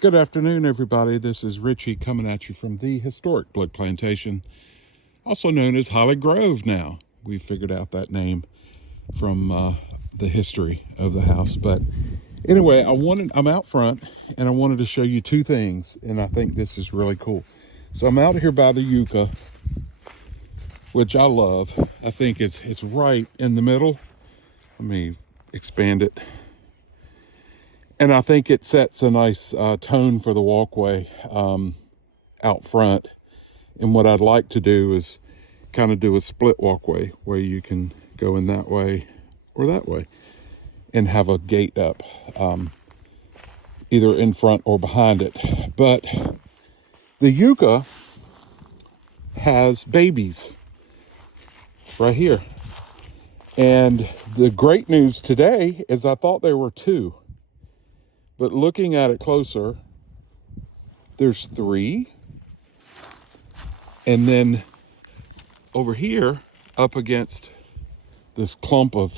Good afternoon, everybody. This is Richie coming at you from the historic Blood Plantation, also known as Holly Grove now. We figured out that name from the history of the house. But anyway, I'm out front and I wanted to show you two things, and I think this is really cool. So I'm out here by the yucca, which I love. I think it's right in the middle. Let me expand it. And I think it sets a nice tone for the walkway out front. And what I'd like to do is kind of do a split walkway where you can go in that way or that way and have a gate up either in front or behind it. But the yucca has babies right here. And the great news today is I thought there were two. But looking at it closer, there's three. And then over here, up against this clump of,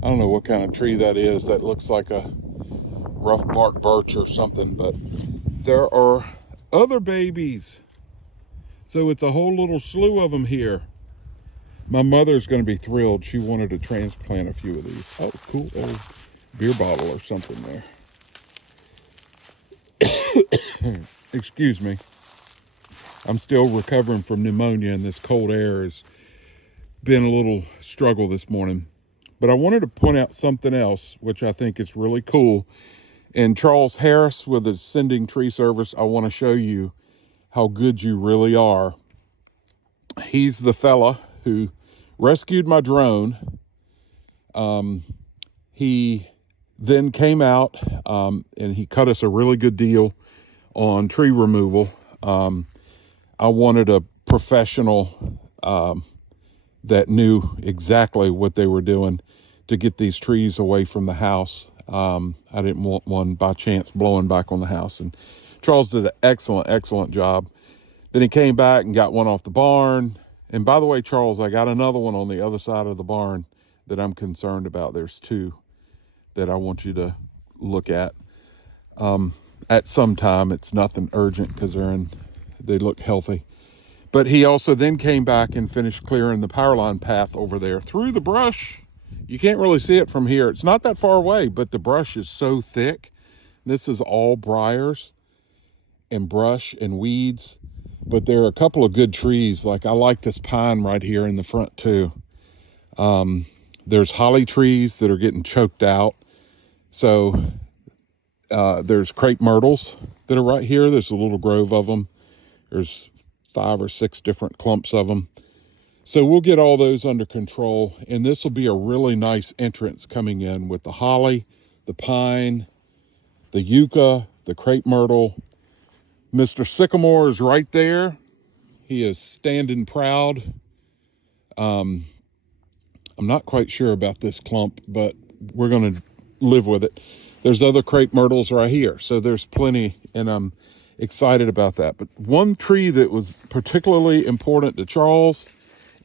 I don't know what kind of tree that is. That looks like a rough bark birch or something. But there are other babies. So it's a whole little slew of them here. My mother's going to be thrilled. She wanted to transplant a few of these. Oh, cool old beer bottle or something there. Excuse me. I'm still recovering from pneumonia, and this cold air has been a little struggle this morning. But I wanted to point out something else, which I think is really cool. And Charles Harris with the Sending Tree Service, I want to show you how good you really are. He's the fella who rescued my drone. He then came out and he cut us a really good deal on tree removal. I wanted a professional that knew exactly what they were doing to get these trees away from the house. I didn't want one by chance blowing back on the house. And Charles did an excellent job. Then he came back and got one off the barn. And by the way, Charles, I got another one on the other side of the barn that I'm concerned about. There's two that I want you to look at some time. It's nothing urgent because they look healthy. But he also then came back and finished clearing the power line path over there through the brush. You can't really see it from here. It's not that far away, but the brush is so thick. This is all briars and brush and weeds. But there are a couple of good trees. Like I like this pine right here in the front too. There's holly trees that are getting choked out. So there's crepe myrtles that are right here. There's a little grove of them. There's 5 or 6 different clumps of them. So we'll get all those under control. And this will be a really nice entrance coming in with the holly, the pine, the yucca, the crepe myrtle. Mr. Sycamore is right there. He is standing proud. I'm not quite sure about this clump, but we're going to live with it. There's other crepe myrtles right here. So there's plenty, and I'm excited about that. But one tree that was particularly important to Charles,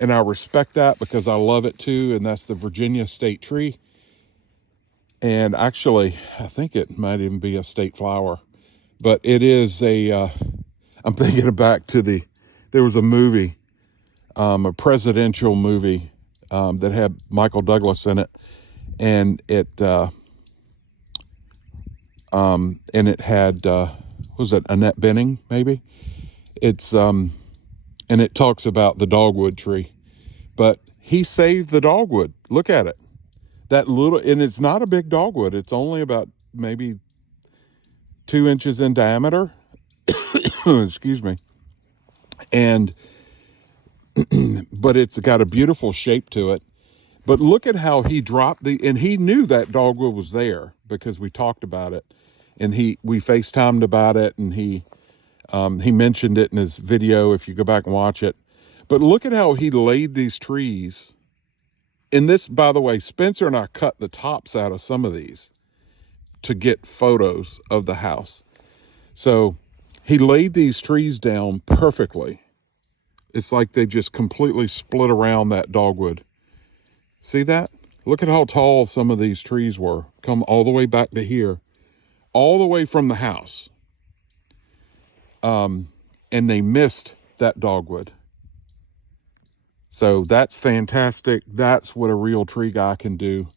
and I respect that because I love it too, and that's the Virginia state tree. And actually, I think it might even be a state flower. But it is I'm thinking back to there was a movie, a presidential movie that had Michael Douglas in it. And it had, was it Annette Bening, maybe? It's, and it talks about the dogwood tree. But he saved the dogwood. Look at it. That little, and it's not a big dogwood. It's only about maybe 2 inches in diameter. Excuse me. And but it's got a beautiful shape to it. But look at how he dropped and he knew that dogwood was there because we talked about it, and we FaceTimed about it, and he mentioned it in his video if you go back and watch it. But look at how he laid these trees. And this, by the way, Spencer and I cut the tops out of some of these to get photos of the house. So he laid these trees down perfectly. It's like they just completely split around that dogwood. See that? Look at how tall some of these trees were. Come all the way back to here. All the way from the house. and they missed that dogwood. So that's fantastic. That's what a real tree guy can do.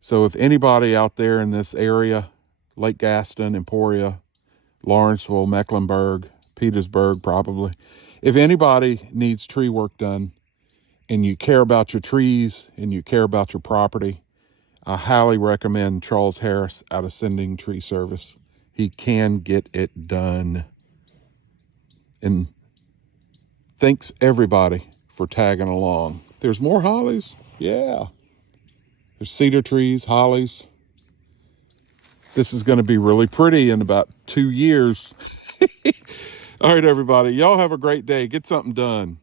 So if anybody out there in this area, Lake Gaston, Emporia, Lawrenceville, Mecklenburg, Petersburg probably, if anybody needs tree work done and you care about your trees and you care about your property, I highly recommend Charles Harris out of Sending Tree Service. He can get it done. And thanks everybody for tagging along. There's more hollies. Yeah. There's cedar trees, hollies. This is going to be really pretty in about 2 years. All right, everybody. Y'all have a great day. Get something done.